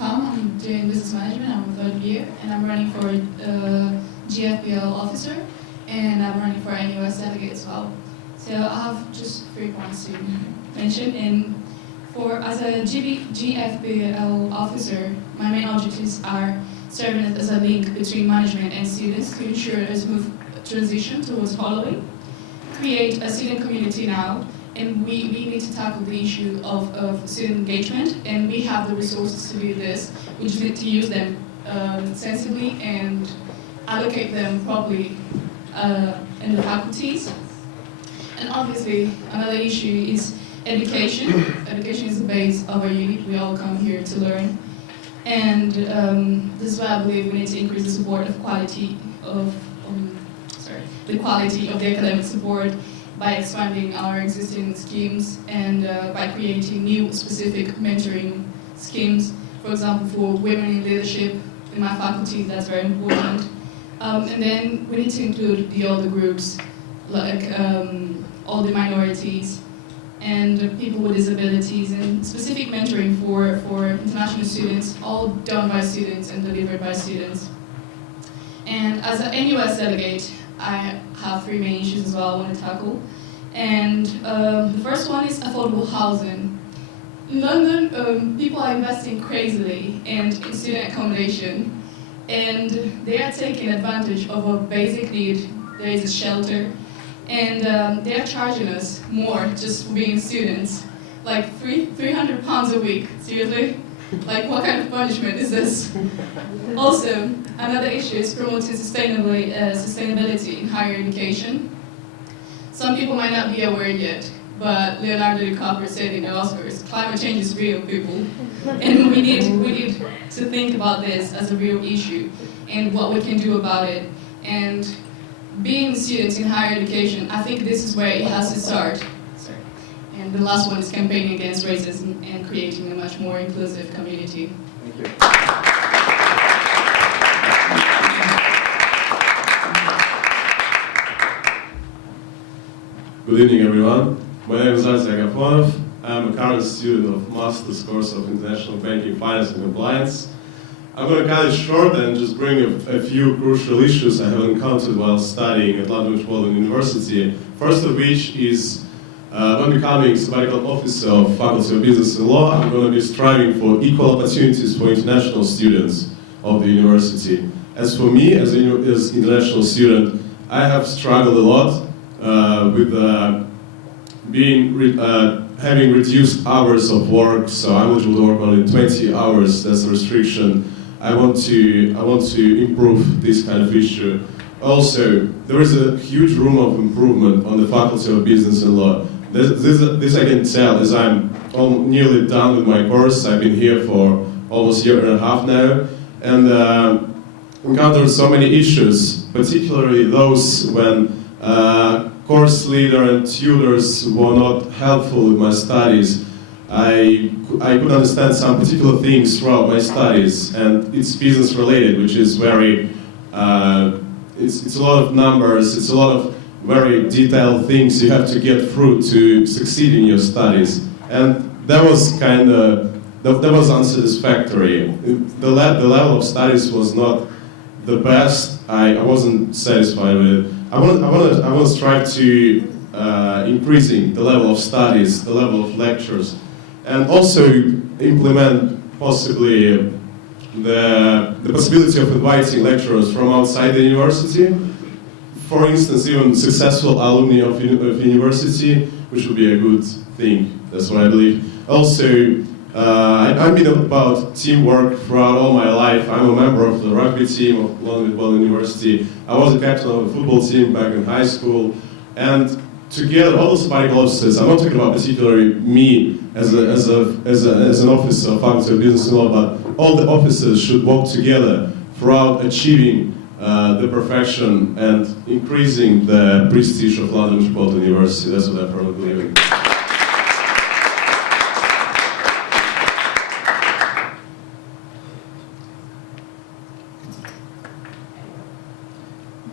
Pam. I'm doing business management. I'm in third year, and I'm running for GFBL officer, and I'm running for NUS delegate as well. So I have just 3 points to mention. And as a GFBL officer, my main objectives are serving as a link between management and students to ensure a smooth transition towards following, create a student community now, and we need to tackle the issue of student engagement, and we have the resources to do this. We just need to use them sensibly and allocate them properly in the faculties. And obviously, another issue is education. Education is the base of our unit. We all come here to learn. And this is why I believe we need to increase the support of the quality of the academic support by expanding our existing schemes and by creating new specific mentoring schemes. For example, for women in leadership in my faculty, that's very important. And then we need to include the older groups, like all the minorities and people with disabilities, and specific mentoring for international students, all done by students and delivered by students. And as an NUS delegate, I have 3 main issues as well I want to tackle. And the first one is affordable housing. In London, people are investing crazily in student accommodation, and they are taking advantage of a basic need. There is a shelter, and they are charging us more just for being students, like £300 a week. Seriously? Like, what kind of punishment is this? Also, another issue is promoting sustainability in higher education. Some people might not be aware yet, but Leonardo DiCaprio said in the Oscars, climate change is real, people. And we need to think about this as a real issue and what we can do about it. And being students in higher education, I think this is where it has to start. And the last one is campaigning against racism and creating a much more inclusive community. Thank you. Good evening, everyone. My name is ARTY AGAFONOV. I'm a current student of Master's course of International Banking, Finance and Compliance. I'm going to cut it short and just bring a few crucial issues I have encountered while studying at London Metropolitan University. First of which is when becoming sabbatical officer of Faculty of Business and Law, I'm going to be striving for equal opportunities for international students of the university. As for me, as an international student, I have struggled a lot with having reduced hours of work, so I'm eligible to work only 20 hours. That's a restriction. I want to improve this kind of issue. Also, there is a huge room of improvement on the Faculty of Business and Law. This I can tell, as I'm nearly done with my course. I've been here for almost a year and a half now, and encountered so many issues, particularly those when course leader and tutors were not helpful with my studies. I could understand some particular things throughout my studies, and it's business related, which is very, it's a lot of numbers, it's a lot of very detailed things you have to get through to succeed in your studies. And that was kind of, that was unsatisfactory. The level of studies was not the best. I wasn't satisfied with it. I want to strive to increasing the level of studies, the level of lectures, and also implement possibly the possibility of inviting lecturers from outside the university. For instance, even successful alumni of university, which would be a good thing. That's what I believe. Also, I've been about teamwork throughout all my life. I'm a member of the rugby team of London Metropolitan University. I was a captain of a football team back in high school. And together, all the sabbatical officers, I'm not talking about particularly me as an officer of Faculty of Business and Law, but all the officers should work together throughout achieving the perfection and increasing the prestige of London Metropolitan University. That's what I firmly believe in.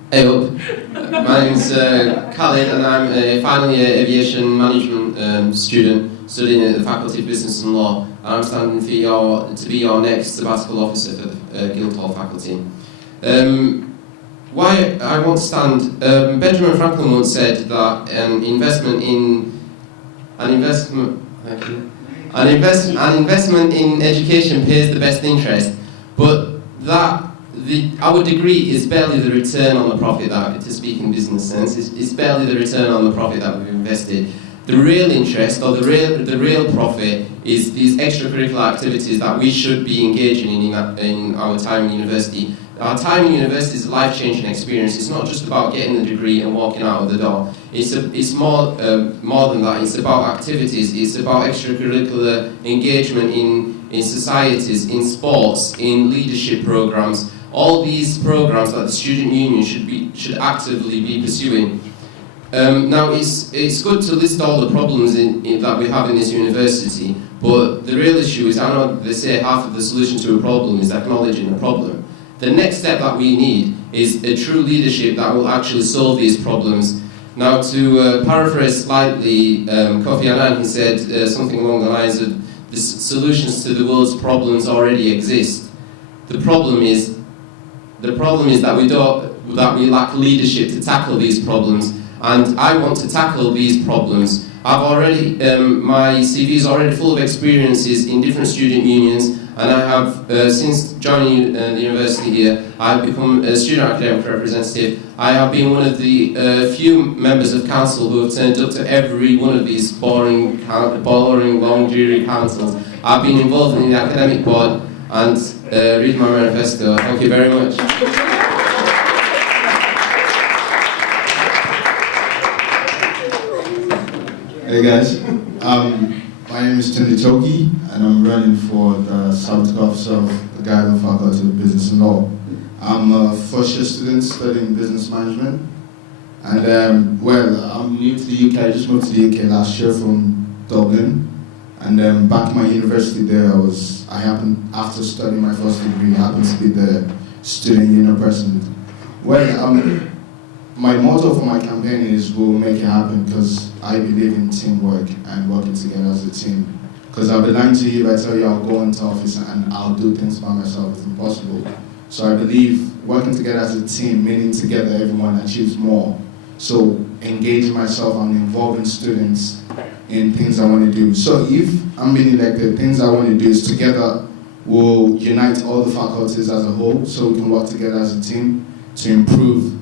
Hey up, my name is Khalid and I'm a final year aviation management student studying at the Faculty of Business and Law. and I'm standing to be your next sabbatical officer for the Guildhall faculty. Why I want to stand, Benjamin Franklin once said that an investment in education pays the best interest, but I would agree is barely the return on the profit that, to speak in business sense, is barely the return on the profit that we've invested. The real interest, or the real profit, is these extracurricular activities that we should be engaging in our time in university. Our time in university is a life-changing experience. It's not just about getting the degree and walking out of the door. It's more than that. It's about activities. It's about extracurricular engagement in societies, in sports, in leadership programs. All these programs that the student union should actively be pursuing. Now, it's good to list all the problems that we have in this university, but the real issue is, I know they say half of the solution to a problem is acknowledging the problem. The next step that we need is a true leadership that will actually solve these problems. Now, to paraphrase slightly, Kofi Annan, he said something along the lines of, the solutions to the world's problems already exist. The problem is that we lack leadership to tackle these problems, and I want to tackle these problems. My CV is already full of experiences in different student unions, and I have, since joining the university here, I have become a student academic representative. I have been one of the few members of council who have turned up to every one of these boring, long, dreary councils. I've been involved in the academic board and read my manifesto. Thank you very much. Hey guys, my name is TUNDE TOKI, and I'm running for the sabbatical officer of the Guildhall Faculty of Business and Law. I'm a first-year student studying business management, and well, I'm new to the UK. I just moved to the UK last year from Dublin, and back in my university there, I happened, after studying my first degree, happened to be the student union president. Well, my motto for my campaign is "We'll make it happen," because I believe in teamwork and working together as a team. Because I'll be lying to you if I tell you I'll go into office and I'll do things by myself. It's impossible. So I believe working together as a team, meaning together everyone achieves more. So engaging myself and involving students in things I want to do. So if I'm being elected, things I want to do is together we'll unite all the faculties as a whole, so we can work together as a team to improve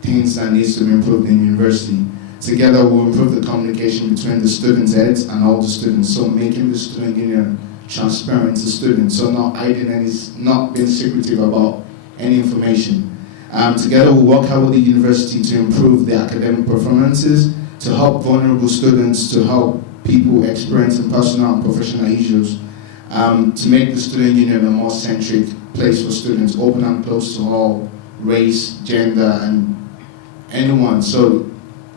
things that needs to be improved in university. Together we'll improve the communication between the student heads and all the students, so making the student union transparent to students, so not hiding any, not being secretive about any information. Together we'll work hard with the university to improve the academic performances, to help vulnerable students, to help people experiencing personal and professional issues, to make the student union a more centric place for students, open and close to all race, gender, and anyone. So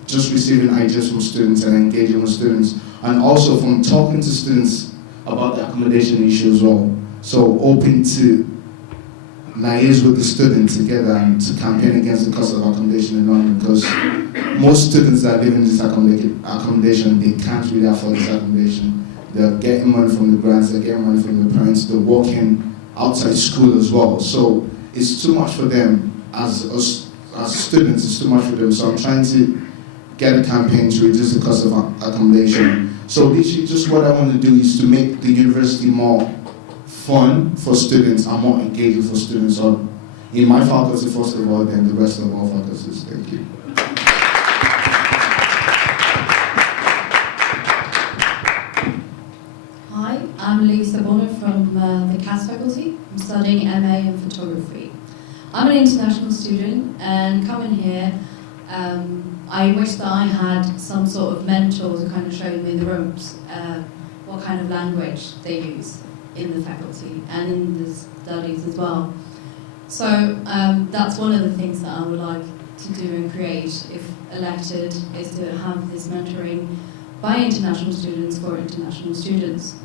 just receiving ideas from students and engaging with students, and also from talking to students about the accommodation issue as well. So open to liaise with the students together and to campaign against the cost of accommodation in London, because most students that live in this accommodation, they can't really afford this accommodation. They're getting money from the grants, they're getting money from the parents, they're working outside school as well. So it's too much for them as students, it's too much for them. So I'm trying to get a campaign to reduce the cost of accommodation. So literally just what I want to do is to make the university more fun for students and more engaging for students, or in my faculty first of all, then the rest of all faculties. Thank you. Hi, I'm Lisa Bonner from the Cass faculty. I'm studying MA in photography. I'm an international student, and coming here, I wish that I had some sort of mentor to kind of show me the ropes, what kind of language they use in the faculty and in the studies as well. So that's one of the things that I would like to do and create, if elected, is to have this mentoring by international students for international students.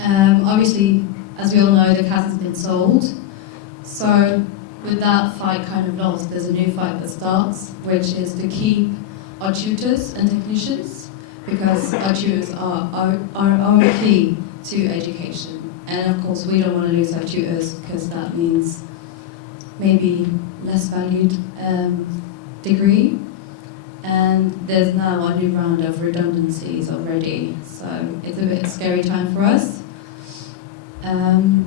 Obviously, as we all know, the Cass has been sold. So with that fight kind of lost, there's a new fight that starts, which is to keep our tutors and technicians, because our tutors are our key to education. And of course, we don't want to lose our tutors because that means maybe less valued degree. And there's now a new round of redundancies already, so it's a bit scary time for us. And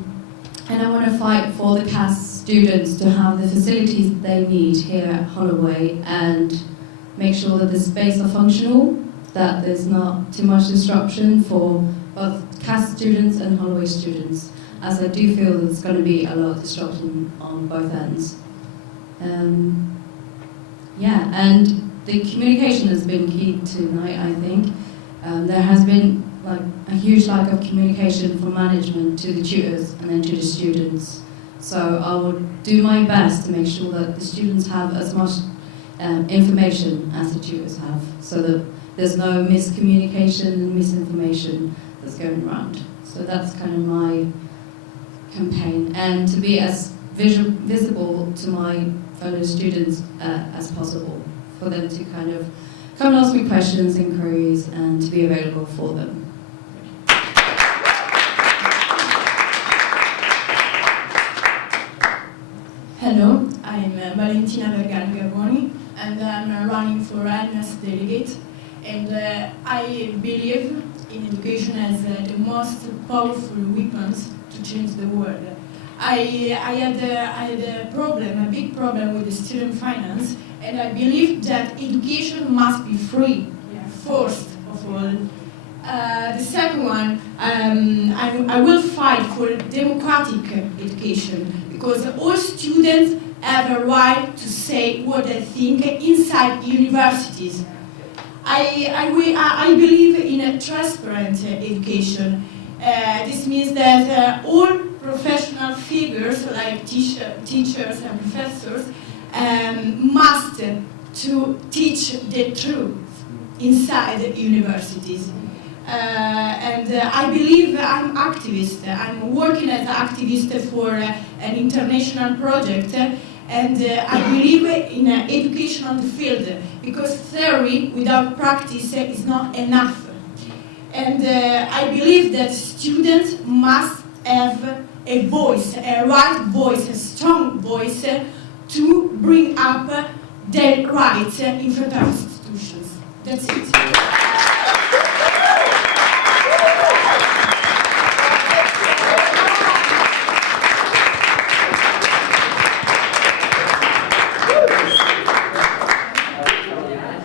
I want to fight for the Cass students to have the facilities they need here at Holloway and make sure that the space are functional, that there's not too much disruption for both Cass students and Holloway students, as I do feel there's going to be a lot of disruption on both ends. Yeah, and the communication has been key tonight, I think. There has been like a huge lack of communication from management to the tutors and then to the students. So I will do my best to make sure that the students have as much information as the tutors have, so that there's no miscommunication and misinformation that's going around. So that's kind of my campaign, and to be as visible to my fellow students as possible, for them to kind of come and ask me questions, inquiries, and to be available for them. Hello, I'm Valentina Vergani, and I'm running for ANAS delegate. And I believe in education as the most powerful weapons to change the world. I had a problem, a big problem with the student finance, and I believe that education must be free, first of all. The second one, I will fight for democratic education, because all students have a right to say what they think inside universities. I believe in a transparent education. This means that all professional figures like teachers and professors must to teach the truth inside universities. And I believe I'm activist. I'm working as an activist for an international project, and I believe in education on the field, because theory without practice is not enough. And I believe that students must have a voice, a right voice, a strong voice to bring up their rights in front of institutions. That's it.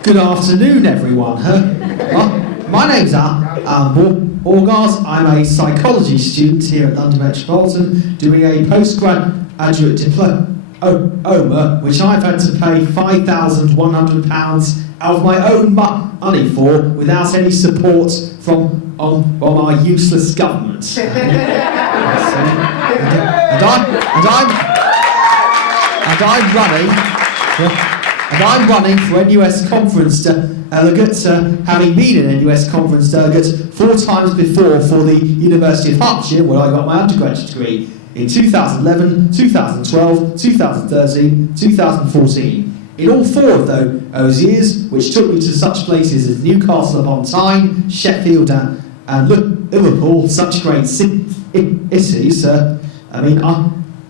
Good afternoon, everyone. My name's BORGARS. I'm a psychology student here at London Metropolitan, doing a postgraduate diploma, which I've had to pay £5,100 out of my own money for, without any support from our useless government. And I'm running for NUS conference delegate, having been an NUS conference delegate 4 times before for the University of Hertfordshire, where I got my undergraduate degree in 2011, 2012, 2013, 2014. In all 4 of those years, which took me to such places as Newcastle upon Tyne, Sheffield and Liverpool, such great cities,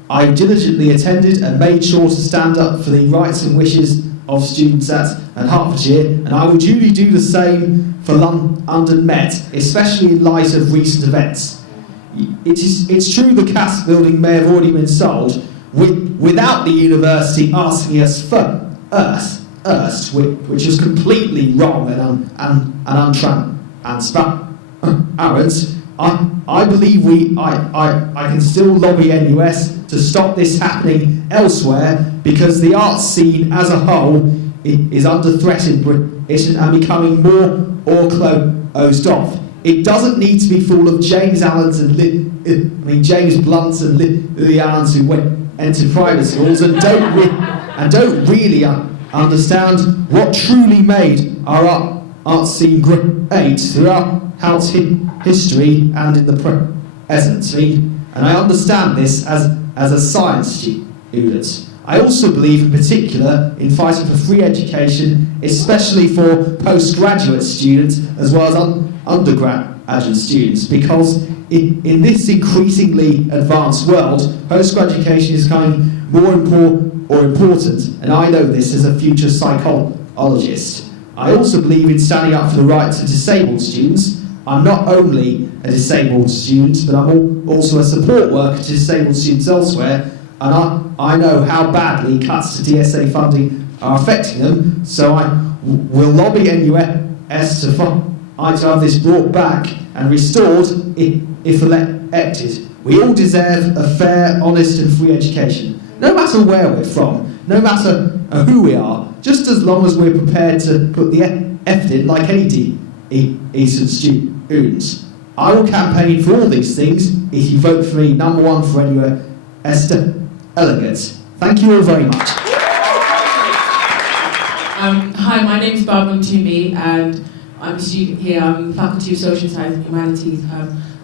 I diligently attended and made sure to stand up for the rights and wishes of students at Hertfordshire, and I will duly do the same for London Met, especially in light of recent events. It's true the Cass building may have already been sold, without the university asking us first, which was completely wrong and untransparent. I believe I can still lobby NUS to stop this happening elsewhere, because the arts scene as a whole is under threat in Britain and becoming more closed off. It doesn't need to be full of James Allens and James Blunts and Lily Allens who went into private schools and don't really understand what truly made our art scene great throughout history and in the present. And I understand this as a science student. I also believe in particular in fighting for free education, especially for postgraduate students as well as undergraduate adjunct students, because in this increasingly advanced world, postgraduate education is becoming more important, and I know this as a future psychologist. I also believe in standing up for the rights of disabled students. I'm not only a disabled student, but I'm also a support worker to disabled students elsewhere, and I know how badly cuts to DSA funding are affecting them, so I will lobby NUS to have this brought back and restored if elected. We all deserve a fair, honest and free education, no matter where we're from, no matter who we are, just as long as we're prepared to put the effort in like any decent students. I will campaign for all these things if you vote for me number 1 for NUS delegates. Thank you all very much. Hi, my name is Barbara NTUMY, and I'm a student here. I'm Faculty of Social Science and Humanities.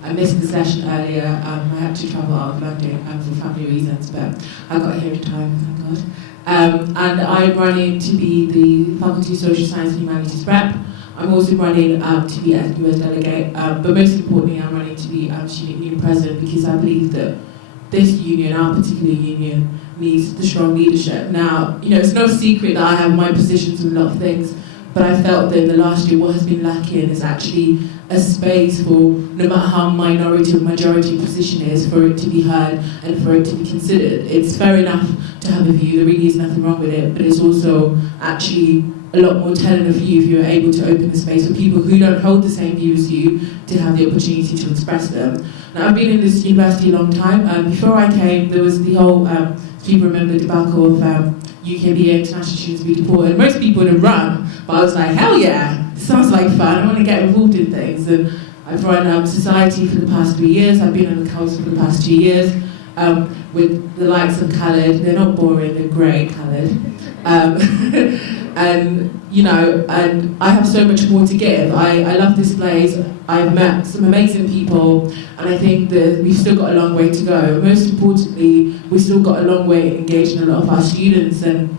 I missed the session earlier. I had to travel out of London for family reasons, but I got here in time, thank God. And I'm running to be the Faculty of Social Science and Humanities rep. I'm also running to be a US delegate, but most importantly, I'm running to be student union president, because I believe that this union, our particular union, needs the strong leadership. Now, it's no secret that I have my positions on a lot of things, but I felt that in the last year what has been lacking is actually a space for, no matter how minority or majority position is, for it to be heard and for it to be considered. It's fair enough to have a view, there really is nothing wrong with it, but it's also actually a lot more telling of you if you're able to open the space for people who don't hold the same view as you to have the opportunity to express them. Now, I've been in this university a long time. Before I came, there was the whole, people remember the debacle of UKBA international students being deported. Most people didn't run, but I was like, hell yeah, this sounds like fun, I want to get involved in things. And I've run society for the past 3 years, I've been on the council for the past 2 years, with the likes of KHALID. They're not boring, they're great, KHALID. And I have so much more to give. I love this place, I've met some amazing people, and I think that we've still got a long way to go. Most importantly, we've still got a long way in engaging a lot of our students, and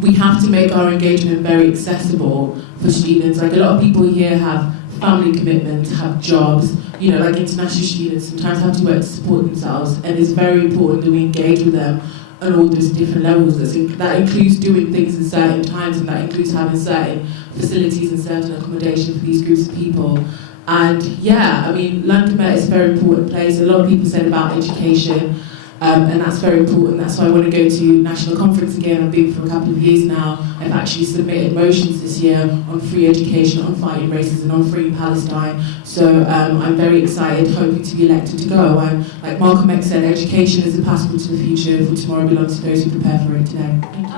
we have to make our engagement very accessible for students. Like, a lot of people here have family commitments, have jobs, like international students sometimes have to work to support themselves, and it's very important that we engage with them on all those different levels. That includes doing things in certain times, and that includes having certain facilities and certain accommodation for these groups of people. And yeah, I mean, London Met is a very important place. A lot of people said about education, and that's very important. That's why I want to go to national conference again. I've been for a couple of years now. I've actually submitted motions this year on free education, on fighting racism, on freeing Palestine. So I'm very excited, hoping to be elected to go. And like Malcolm X said, education is a passport to the future, for tomorrow belongs to those who prepare for it today. Thank you.